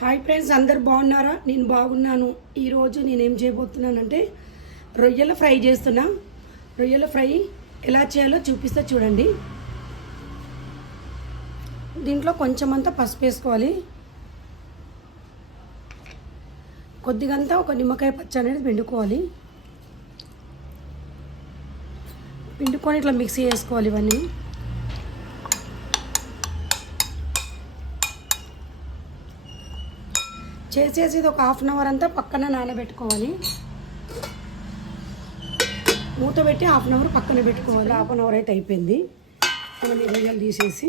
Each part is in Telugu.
హాయ్ ఫ్రెండ్స్, అందరు బాగున్నారా? నేను బాగున్నాను. ఈరోజు నేనేం చేయబోతున్నానంటే రొయ్యల ఫ్రై చేస్తున్నా. రొయ్యల ఫ్రై ఎలా చేయాలో చూపిస్తే చూడండి. దీంట్లో కొంచెమంతా పసుపు వేసుకోవాలి, కొద్దిగంతా ఒక నిమ్మకాయ పచ్చడి అనేది పిండుకోవాలి. పిండుకొని ఇట్లా మిక్సీ చేసుకోవాలి. ఇవన్నీ చేసేసి ఇది ఒక హాఫ్ అన్ అవర్ అంతా పక్కన నానబెట్టుకోవాలి. మూత పెట్టి హాఫ్ అన్ అవర్ పక్కన పెట్టుకోవాలి. హాఫ్ అన్ అవర్ అయితే అయిపోయింది. మనం రొయ్యలు తీసేసి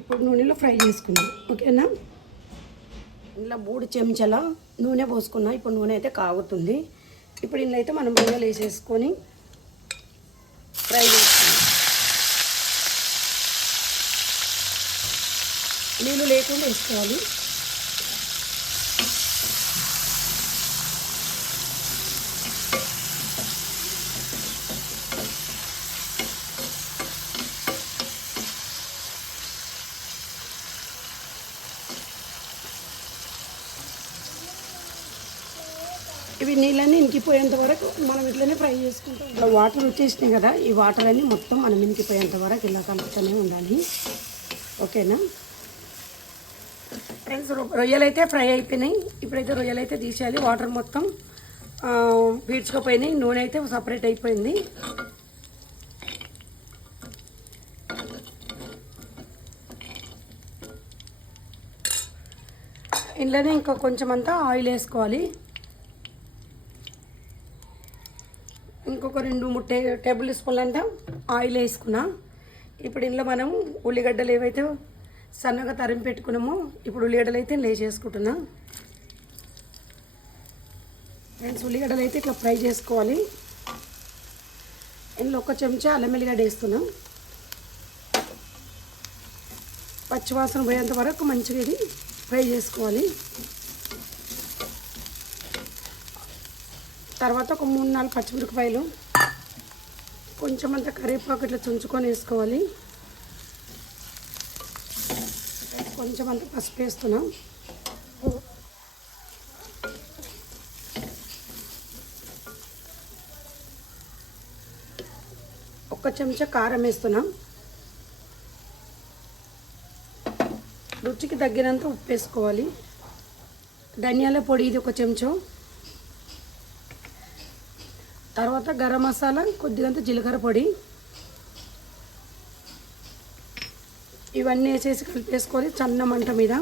ఇప్పుడు నూనెలో ఫ్రై చేసుకుందాం. ఓకేనా? ఇలా 3 చెంచాల నూనె పోసుకున్నాం. ఇప్పుడు నూనె అయితే కాగుతుంది. ఇప్పుడు ఇందులో అయితే మనం రొయ్యలు వేసేసుకొని ఫ్రై చేసుకుందాం. నీళ్ళు లేకుండా వేసుకోవాలి. ఇవి నీళ్ళన్నీ ఇంకిపోయేంత వరకు మనం ఇట్లనే ఫ్రై చేసుకుంటాం. ఇలా వాటర్ వచ్చేసినాయి కదా, ఈ వాటర్ అన్నీ మొత్తం మనం ఇంకిపోయేంత వరకు ఇలా కలుపుతూనే ఉండాలి. ఓకేనా ఫ్రెండ్స్? రొయ్యలు అయితే ఫ్రై అయిపోయినాయి. ఇప్పుడైతే రొయ్యలు అయితే తీసేయాలి. వాటర్ మొత్తం పీడ్చుకుపోయినాయి. నూనె అయితే సపరేట్ అయిపోయింది. ఇందులోనే ఇంకా కొంచెం అంతా ఆయిల్ వేసుకోవాలి. ఇంకొక 2-3 టేబుల్ స్పూన్లు అంతా ఆయిల్ వేసుకున్నా. ఇప్పుడు ఇందులో మనం ఉల్లిగడ్డలు ఏవైతే సన్నగా తరిమి పెట్టుకున్నామో ఇప్పుడు ఉల్లిగడ్డలు అయితే వేసేసుకుంటున్నా. ఫ్రెండ్స్, ఉల్లిగడ్డలు అయితే ఇట్లా ఫ్రై చేసుకోవాలి. ఇందులో 1 చెంచా అల్లం వెల్లిగడ్డ వేస్తున్నాం. పచ్చివాసన పోయేంత వరకు మంచిగా ఇది ఫ్రై చేసుకోవాలి. తర్వాత ఒక 3-4 పచ్చిమిరపకాయలు, కొంచెం అంత కరివేపాకు ఇట్లా చుంచుకొని వేసుకోవాలి. కొంచెం అంత పసుపు వేస్తున్నాం. ఒక చెంచా కారం వేస్తున్నాం. రుచికి తగ్గినంత ఉప్పు వేసుకోవాలి. ధనియాల పొడి ఇది 1 చెంచా. తర్వాత గరం మసాలా, కొద్దిగంత జీలకర్ర పొడి, ఇవన్నీ వేసేసి కలిపేసుకోవాలి సన్న మంట మీద.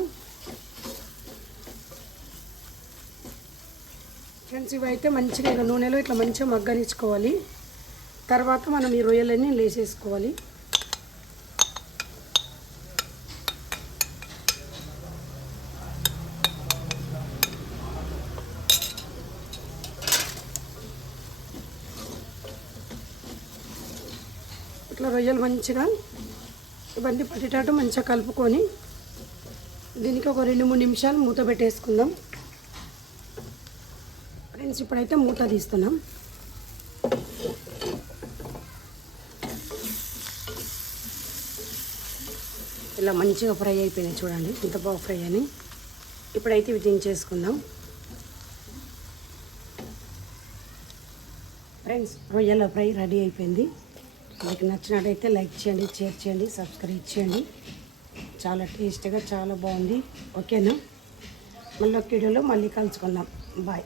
ఫ్రెండ్స్, ఇవైతే మంచిగా నూనెలో ఇట్లా మంచిగా మగ్గనిచ్చుకోవాలి. తర్వాత మనం ఈ రొయ్యలన్నీ వేసేసుకోవాలి. ఇట్లా రొయ్యలు మంచిగా ఇవన్నీ పట్టేటట్టు మంచిగా కలుపుకొని దీనికి ఒక 2-3 నిమిషాలు మూత పెట్టేసుకుందాం. ఫ్రెండ్స్, ఇప్పుడైతే మూత తీస్తున్నాం. ఇలా మంచిగా ఫ్రై అయిపోయినాయి. చూడండి ఎంత బాగా ఫ్రై అని. ఇప్పుడైతే ఇవి దించేసుకుందాం. ఫ్రెండ్స్, రొయ్యల ఫ్రై రెడీ అయిపోయింది. మీకు నచ్చినట్టయితే లైక్ చేయండి, షేర్ చేయండి, సబ్స్క్రైబ్ చేయండి. చాలా టేస్టీగా చాలా బాగుంది. ఓకేనా? మళ్ళీ ఒక వీడియోలో మళ్ళీ కలుసుకుందాం. బాయ్.